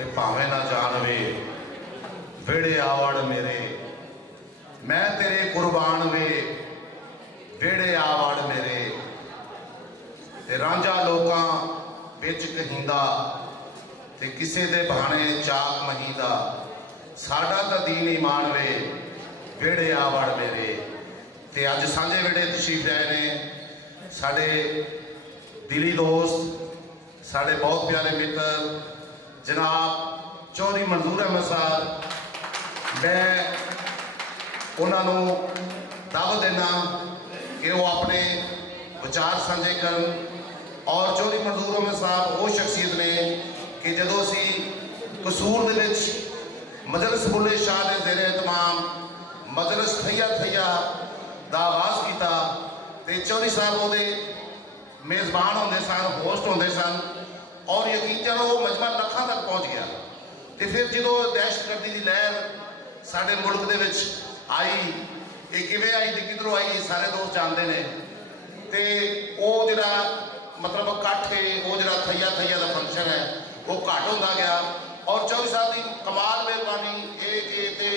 ते भावें ना जानवे वेड़े आवड़ मेरे, मैं तेरे कुर्बान वे वेड़े आवड़ मेरे। ते रांझा लोकां विच कहिंदा ते किसे दे बहाने चाक महींदा, साडा तां दीन ईमान वे वेड़े आवड़ मेरे। ते अज सांझे वेड़े तशरीफ लाए ने साडे दिली दोस्त, साडे बहुत प्यारे मित्र जनाब चौधरी मंजूर अहमद साहब। मैं उन्होंने दावत देना कि वो अपने विचार साझे करन। और चौधरी मंजूर अहमद साहब वो शख्सियत ने कि जदों असी कसूर दे विच मजलिस बुल्ले शाह के ज़ेरे एहतमाम मजलिस थैया थैया का आगाज़ किया तो चौधरी साहब वो मेज़बान होंदे सन, होस्ट होंदे सन और यकीन करो वो मजमा लखां तक पहुँच गया। तो फिर जो दहशतगर्दी की लहर साडे मुल्क दे विच आई, ये किवें आई ते किधरों आई, ये सारे दोस्त जानते हैं। तो वो जिहड़ा मतलब इकट्ठ है, वो जिहड़ा थैया थैया का फंक्शन है वो घट होंदा गया। और चौधरी साहब की कमाल मेहरबानी ये कि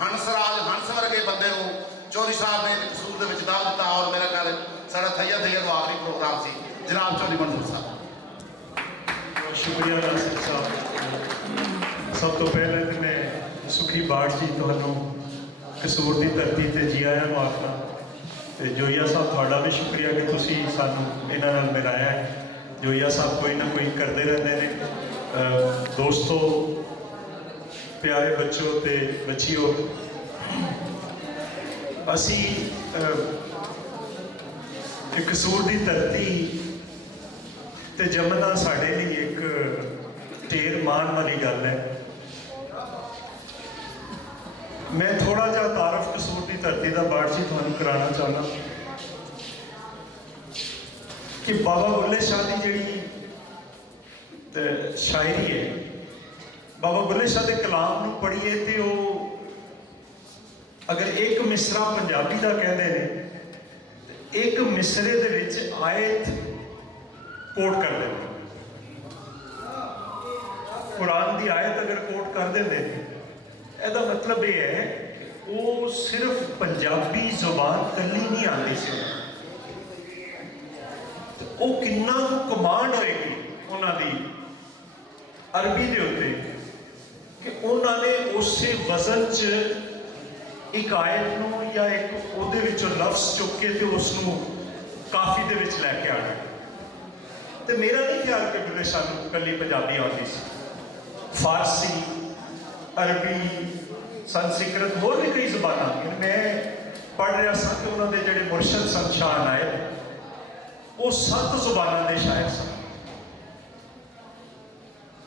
हंसराज हंस वर्गे बंदे को चौधरी साहब ने कसूर दे विच दाव दिता। और मेरा ख्याल सारा थैया थैया का आखिरी प्रोग्राम सी जनाब चौधरी मंजूर साहब। शुक्रिया नासिर साहब। सब तो पहले तो मैं सुखी बाठ जी तुहानू कसूर की धरती से जी आया आखना। तो जोईया साहब थोड़ा भी शुक्रिया कि तुसी सानू इन्हां नाल मिलाया है। जोईया साहब कोई ना कोई करते रहते हैं। दोस्तों, प्यारे बच्चों ते बच्चियों, असी कसूर की धरती ते जमना साढ़े लिए एक ढेर मान वाली गल है। मैं थोड़ा जा तारफ कसूर की धरती का बाठ जी तुहानू कराना चाहना कि बाबा बुल्ले शाह की जिहड़ी शायरी है, बाबा बुल्ले शाह के कलाम नूं पढ़िए तो अगर एक मिसरा पंजाबी का कहते हैं, एक मिसरे दे विच आयत कोट कर देते, कुरान की आयत अगर कोट कर देते ਇਹਦਾ मतलब ये है वो सिर्फ पंजाबी जुबान कली नहीं आती सी, वो किन्ना कमांड होएगी उन्होंने अरबी के उत्ते कि उन्होंने उस वजन च एक आयत नूं या एक उहदे विचों लफ्ज़ चुक के तो उसनूं काफ़ी दे विच लैके आना। तो मेरा नहीं ख्याल कि बुल्ले शाह नूं कली पंजाबी आती सी, फारसी, अरबी, संस्कृत, होर भी कई ज़बानां। मैं पढ़ रहा था कि उन्होंने जोड़े मुर्शद सन शाह नायक वो 7 ज़बानां के शायर सन।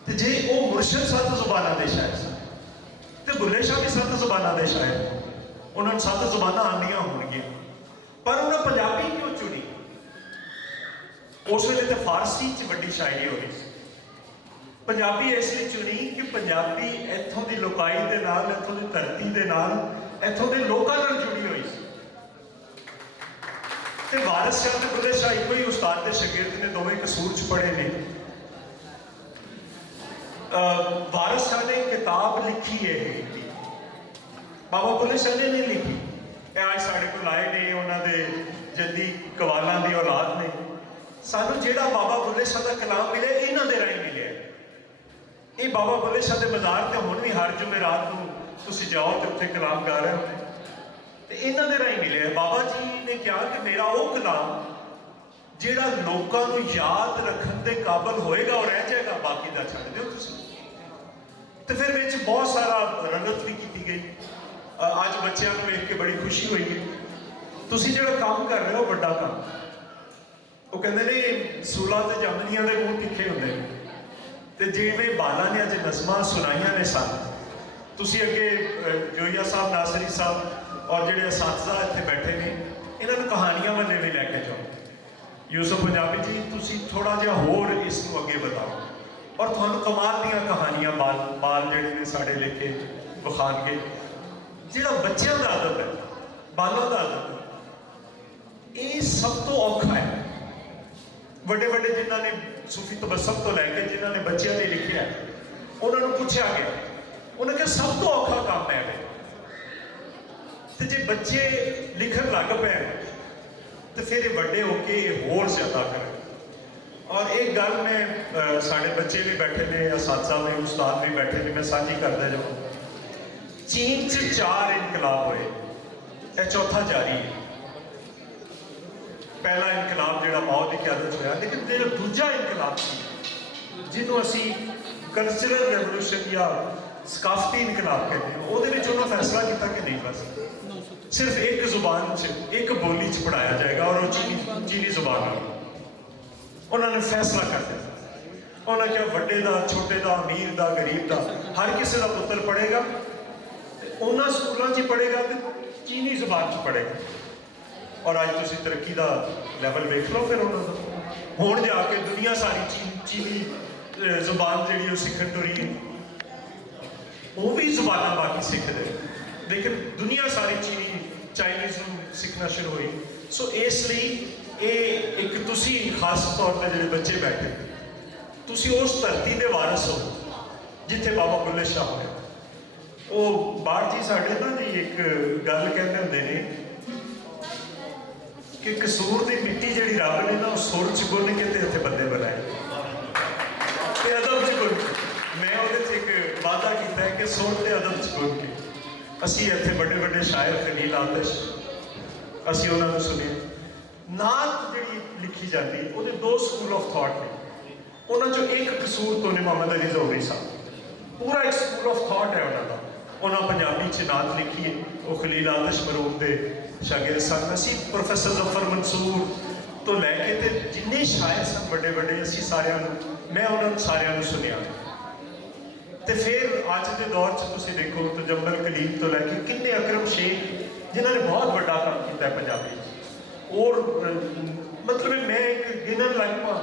तो जे वो मुर्शद 7 ज़बानां के शायर सन तो बुल्ले शाह भी 7 ज़बानां के शायर, उन्होंने 7 ज़बानां आंदियां होणगियां, पर उन्हें पंजाबी क्यों चुनी? उस वेले तो फारसी च वड्डी शायरी हो रही, पंजाबी इसलिए चुनी कि पंजाबी इत्थों की लोकाई के नाल, इत्थों की धरती के नाल, इत्थों के लोगों नाल जुड़ी हुई सी। ते वारिस शाह ते बुल्ले शाह एक ही उस्ताद के शागिर्द ने, दोवें कसूर च पढ़े ने। वारिस शाह ने किताब लिखी है, बाबा बुल्ले शाह ने नहीं लिखी। आज साढ़े को आए ने, उन्होंने जद्दी कवालों की औलाद ने। सानू जेड़ा बाबा बुल्ले शाह का कलाम मिले इन्हों के राही मिले। ये बाबा बुल्ले शाह के बाजार से हुण भी हर जुमेरात को तुसीं जाओ तो उत्थे कलाम गा रहे होते, तो इन्हों के राही मिले। बाबा जी ने कहा कि मेरा वो कलाम जेड़ा लोगों को याद रखने के काबिल होएगा और रह जाएगा, बाकी का छड्ड दिओ तुसीं। तो फिर विच बहुत सारा रंगत भी की गई। अज बच्चों को वेख के बड़ी खुशी हुई है। तुसीं जिहड़ा काम कर रहे हो बड़ा काम, वो कहते ने सूलां ते जामनियां दे मूँह तिखे हुंदे ने। तो जिवें बाला ने अज नज़मां सुनाइयां ने सन, तुसीं अगे जोईया साहब, नासरी साहब और जिहड़े असातिज़ा इत्थे बैठे ने, इन्होंने कहानियां वाले भी लैके जाओ। यूसुफ पंजाबी जी तुसीं थोड़ा जिहा होर इसनूं अगे बताओ और तुहानूं कमाल दीयां कहानियां बाल जिहड़े ने साडे लेके विखाणगे। जिहड़ा बच्चों का अदब है, बालों का अदब है, ये सब तो औखा है। वड्डे वड्डे जिन्होंने सूफी तबस्सुम तो लैके जिन्होंने बच्चों ने लिखा है, ਉਹਨਾਂ ਨੂੰ ਪੁੱਛਿਆ ਗਿਆ, ਉਹਨਾਂ ਕਿਹਾ ਸਭ ਤੋਂ ਔਖਾ ਕੰਮ ਹੈ ਤੇ ਜੇ ਬੱਚੇ ਲਿਖਣ ਲੱਗ ਪੈਣ ਤੇ ਫਿਰ ਇਹ ਵੱਡੇ ਹੋ ਕੇ ਇਹ ਹੋਰ ਜ਼ਿਆਦਾ ਕਰਨ। ਔਰ ਇੱਕ ਗੱਲ ਮੈਂ ਸਾਡੇ ਬੱਚੇ ਵੀ ਬੈਠੇ ਨੇ, ਅਸਾਤਜ਼ਾ ਵੀ, ਉਸਤਾਦ ਵੀ ਬੈਠੇ ਨੇ, ਮੈਂ ਸਾਂਝੀ ਕਰਦਾ ਜਾਵਾਂ। ਚੀਨ 'ਚ 4 ਇਨਕਲਾਬ ਹੋਏ, ਇਹ ਚੌਥਾ ਜਾਰੀ ਹੈ। ਪਹਿਲਾ ਇਨਕਲਾਬ ਜਿਹੜਾ ਮਾਓ ਦੀ ਕਿਆਦਤ 'ਚ ਹੋਇਆ, ਲੇਕਿਨ ਜਿਹੜਾ ਦੂਜਾ ਇਨਕਲਾਬ ਸੀ ਜਿਹਨੂੰ ਅਸੀਂ ਕਲਚਰਲ ਰੈਵੋਲੂਸ਼ਨ ਜਾਂ ਸਕਾਫਤੀ ਇਨਕਲਾਬ ਕਹਿੰਦੇ ਹਾਂ, ਉਹਦੇ ਵਿੱਚ ਉਹਨਾਂ ਫੈਸਲਾ ਕੀਤਾ ਕਿ ਨਹੀਂ, ਬਸ ਸਿਰਫ ਇੱਕ ਜ਼ੁਬਾਨ 'ਚ, ਇੱਕ ਬੋਲੀ 'ਚ ਪੜ੍ਹਾਇਆ ਜਾਏਗਾ ਔਰ ਉਹ ਚੀਨੀ ਜ਼ੁਬਾਨ ਨਾਲ। ਉਹਨਾਂ ਨੇ ਫੈਸਲਾ ਕਰ ਦਿੱਤਾ। ਉਹਨਾਂ ਕਿਹਾ ਵੱਡੇ ਦਾ, ਛੋਟੇ ਦਾ, ਅਮੀਰ ਦਾ, ਗਰੀਬ ਦਾ, ਹਰ ਕਿਸੇ ਦਾ ਪੁੱਤਰ ਪੜ੍ਹੇਗਾ ਤੇ ਉਹਨਾਂ ਸਕੂਲਾਂ 'ਚ ਪੜ੍ਹੇਗਾ ਤੇ ਚੀਨੀ ਜ਼ੁਬਾਨ 'ਚ ਪੜ੍ਹੇਗਾ। ਔਰ ਅੱਜ ਤੁਸੀਂ ਤਰੱਕੀ ਦਾ ਲੈਵਲ ਵੇਖ ਲਓ ਫਿਰ ਉਹਨਾਂ ਦਾ। ਹੁਣ ਜਾ ਕੇ ਦੁਨੀਆ ਸਾਰੀ ਚੀਨੀ ਜ਼ੁਬਾਨ ਜਿਹੜੀ ਉਹ ਸਿੱਖਣ ਤੋਂ ਰਹੀ ਹੈ। ਉਹ ਵੀ ਜ਼ੁਬਾਨਾਂ ਬਾਕੀ ਸਿੱਖਦੇ, ਲੇਕਿਨ ਦੁਨੀਆ ਸਾਰੀ ਚਾਈਨੀਜ਼ ਨੂੰ ਸਿੱਖਣਾ ਸ਼ੁਰੂ ਹੋਈ। ਸੋ ਇਸ ਲਈ ਇਹ ਇੱਕ ਤੁਸੀਂ ਖਾਸ ਤੌਰ ਤੇ ਜਿਹੜੇ ਬੱਚੇ ਬੈਠੇ, ਤੁਸੀਂ ਉਸ ਧਰਤੀ ਦੇ ਵਾਰਸ ਹੋ ਜਿੱਥੇ ਬਾਬਾ ਬੁੱਲੇ ਸ਼ਾਹ ਹੋਇਆ। ਉਹ ਬਾੜ ਜੀ ਸਾਡੇ ਨਾ ਜੀ ਇੱਕ ਗੱਲ ਕਹਿੰਦੇ ਹੁੰਦੇ ਨੇ ਕਿ ਕਸੂਰ ਦੀ ਮਿੱਟੀ ਜਿਹੜੀ ਰੱਬ ਨੇ ਨਾ ਉਹ ਸੁਰ ਚ ਗੁੰਨ ਕੇ ਤੇ ਉੱਥੇ ਬੰਦੇ ਬਣਾਏ ਤੇ ਅਦਬ ਚ ਗੁੰਨ ਕੇ। ਮੈਂ ਉਹਦੇ 'ਚ ਇੱਕ ਵਾਅਦਾ ਕੀਤਾ ਹੈ ਕਿ ਸੁਰ ਤੇ ਅਦਬ ਚ ਗੁੰਨ ਕੇ ਅਸੀਂ ਇੱਥੇ ਵੱਡੇ ਵੱਡੇ ਸ਼ਾਇਰ ਖਲੀਲ ਆਤਸ਼, ਅਸੀਂ ਉਹਨਾਂ ਨੂੰ ਸੁਣਿਆ। ਨਾਤ ਜਿਹੜੀ ਲਿਖੀ ਜਾਂਦੀ ਉਹਦੇ 2 ਸਕੂਲ ਆਫ ਥਾਟ ਨੇ, ਉਹਨਾਂ 'ਚੋਂ ਇੱਕ ਕਸੂਰ ਤੋਂ ਨੇ ਮੁਹੰਮਦ ਅਲੀ ਜ਼ੋਹਰੀ ਸਾਹਿਬ, ਪੂਰਾ ਇੱਕ ਸਕੂਲ ਆਫ ਥਾਟ ਹੈ ਉਹਨਾਂ ਦਾ। ਉਹਨਾਂ ਪੰਜਾਬੀ 'ਚ ਨਾਤ ਲਿਖੀ ਹੈ, ਉਹ ਖਲੀਲ ਆਤਸ਼ ਮਰਹੂਮ ਦੇ ਸ਼ਾਗਿਰਦ ਸਨ। ਅਸੀਂ ਪ੍ਰੋਫੈਸਰ ਜ਼ਫਰ ਮਨਸੂਰ ਤੋਂ ਲੈ ਕੇ ਤੇ ਜਿੰਨੇ ਸ਼ਾਇਰ ਸਨ ਵੱਡੇ ਵੱਡੇ, ਅਸੀਂ ਸਾਰਿਆਂ ਨੂੰ, ਮੈਂ ਉਹਨਾਂ ਨੂੰ ਸਾਰਿਆਂ ਨੂੰ ਸੁਣਿਆ। ਤੇ ਫਿਰ ਅੱਜ ਦੇ ਦੌਰ 'ਚ ਤੁਸੀਂ ਦੇਖੋ ਤਜੰਮਲ ਕਲੀਮ ਤੋਂ ਲੈ ਕੇ ਕਿੰਨੇ ਅਕਰਮ ਸ਼ੇਖ ਜਿਨ੍ਹਾਂ ਨੇ ਬਹੁਤ ਵੱਡਾ ਕੰਮ ਕੀਤਾ ਹੈ ਪੰਜਾਬੀ 'ਚ। ਔਰ ਮਤਲਬ ਮੈਂ ਇੱਕ ਗਿਣਨ ਲੱਗ ਪਾ,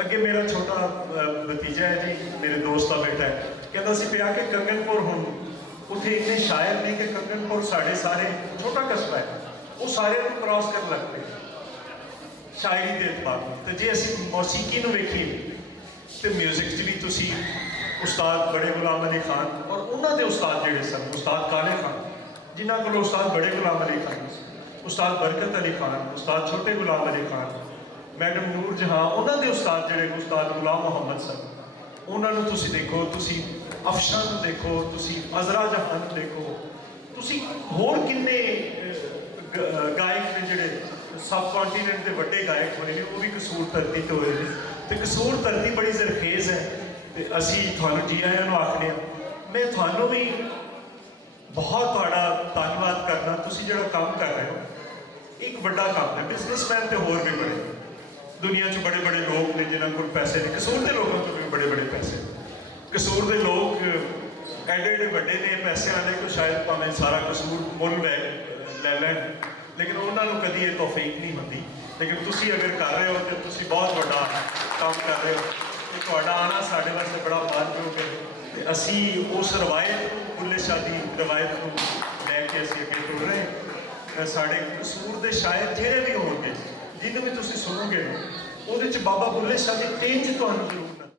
ਅੱਗੇ ਮੇਰਾ ਛੋਟਾ ਭਤੀਜਾ ਹੈ ਜੀ, ਮੇਰੇ ਦੋਸਤ ਦਾ ਬੇਟਾ ਹੈ, ਕਹਿੰਦਾ ਸੀ ਪਿਆ ਕਿ ਕੰਗਨਪੁਰ ਹੁਣ ਉੱਥੇ ਇੰਨੇ ਸ਼ਾਇਰ ਨੇ ਕਿ ਕੰਗਨਪੁਰ ਸਾਡੇ ਸਾਰੇ ਛੋਟਾ ਕਸਬਾ ਹੈ, ਉਹ ਸਾਰਿਆਂ ਨੂੰ ਕ੍ਰਾਸ ਕਰਨ ਲੱਗ ਪਏ ਸ਼ਾਇਰੀ ਦੇ ਇਤਬਾਰ। ਤੇ ਜੇ ਅਸੀਂ ਮੌਸੀਕੀ ਨੂੰ ਵੇਖੀਏ ਤੇ ਮਿਊਜ਼ਿਕ 'ਚ ਵੀ ਤੁਸੀਂ ਉਸਤਾਦ ਬੜੇ ਗੁਲਾਮ ਅਲੀ ਖਾਨ ਔਰ ਉਹਨਾਂ ਦੇ ਉਸਤਾਦ ਜਿਹੜੇ ਸਨ, ਉਸਤਾਦ ਕਾਲੇ ਖਾਨ ਜਿਨ੍ਹਾਂ ਕੋਲ ਉਸਤਾਦ ਬੜੇ ਗੁਲਾਮ ਅਲੀ ਖਾਨ ਸੀ, ਉਸਤਾਦ ਬਰਕਤ ਅਲੀ ਖਾਨ, ਉਸਤਾਦ ਛੋਟੇ ਗੁਲਾਮ ਅਲੀ ਖਾਨ, ਮੈਡਮ ਨੂਰ ਜਹਾਂ, ਉਹਨਾਂ ਦੇ ਉਸਤਾਦ ਜਿਹੜੇ ਉਸਤਾਦ ਗੁਲਾਮ ਮੁਹੰਮਦ ਸਨ, ਉਹਨਾਂ ਨੂੰ ਤੁਸੀਂ ਦੇਖੋ, ਤੁਸੀਂ ਅਫਸ਼ਾਂ ਨੂੰ ਦੇਖੋ, ਤੁਸੀਂ ਅਜ਼ਰਾ ਜਹਾਂ ਨੂੰ ਦੇਖੋ, ਤੁਸੀਂ ਹੋਰ ਕਿੰਨੇ ਗਾਇਕ ਨੇ ਜਿਹੜੇ ਸਬ ਕੰਟੀਨੈਂਟ ਦੇ ਵੱਡੇ ਗਾਇਕ ਹੋਏ ਨੇ, ਉਹ ਵੀ ਕਸੂਰ ਧਰਤੀ ਤੋਂ ਹੋਏ ਨੇ। ਤੇ ਕਸੂਰ ਧਰਤੀ ਬੜੀ ਜ਼ਰਖੇਜ਼ ਹੈ ਤੇ ਅਸੀਂ ਤੁਹਾਨੂੰ ਜੀ ਆਇਆਂ ਨੂੰ ਆਖਦੇ ਹਾਂ। ਮੈਂ ਤੁਹਾਨੂੰ ਵੀ ਬਹੁਤ ਤੁਹਾਡਾ ਧੰਨਵਾਦ ਕਰਨਾ, ਤੁਸੀਂ ਜਿਹੜਾ ਕੰਮ ਕਰ ਰਹੇ ਹੋ ਇੱਕ ਵੱਡਾ ਕੰਮ ਹੈ। ਬਿਜ਼ਨਸਮੈਨ ਤੇ ਹੋਰ ਵੀ ਬੜੇ ਦੁਨੀਆ 'ਚ ਬੜੇ ਬੜੇ ਲੋਕ ਨੇ ਜਿਨ੍ਹਾਂ ਕੋਲ ਪੈਸੇ ਨੇ, ਕਸੂਰ ਦੇ ਲੋਕਾਂ ਤੋਂ ਵੀ ਬੜੇ ਬੜੇ ਪੈਸੇ। ਕਸੂਰ ਦੇ ਲੋਕ ਐਡੇ ਐਡੇ ਵੱਡੇ ਨੇ ਪੈਸਿਆਂ ਵਾਲੇ ਕੋ ਸ਼ਾਇਦ ਭਾਵੇਂ ਸਾਰਾ ਕਸੂਰ ਮੁੱਲ ਲੈ ਲੈਣ, ਲੇਕਿਨ ਉਹਨਾਂ ਨੂੰ ਕਦੀ ਇਹ ਤੌਫੀਕ ਨਹੀਂ ਹੁੰਦੀ। ਲੇਕਿਨ ਤੁਸੀਂ ਅਗਰ ਕਰ ਰਹੇ ਹੋ ਤੇ ਤੁਸੀਂ ਬਹੁਤ ਵੱਡਾ ਕੰਮ ਕਰ ਰਹੇ ਹੋ। ਤੇ ਤੁਹਾਡਾ ਆਉਣਾ ਸਾਡੇ ਵਾਸਤੇ ਬੜਾ ਮਾਣਯੋਗ ਹੈ ਤੇ ਅਸੀਂ ਉਸ ਰਵਾਇਤ ਨੂੰ, ਬੁੱਲੇ ਸ਼ਾਹ ਦੀ ਰਵਾਇਤ ਨੂੰ ਲੈ ਕੇ ਅਸੀਂ ਅੱਗੇ ਟੁਰ ਰਹੇ ਹਾਂ। ਸਾਡੇ ਕਸੂਰ ਦੇ ਸ਼ਾਇਰ ਜਿਹੜੇ ਵੀ ਹੋਣਗੇ, ਜਿਹਨੂੰ ਵੀ ਤੁਸੀਂ ਸੁਣੋਗੇ ਉਹਦੇ 'ਚ ਬਾਬਾ ਬੁੱਲੇ ਸ਼ਾਹ ਦੀ ਤੇਂਜ ਤੁਹਾਨੂੰ ਜ਼ਰੂਰ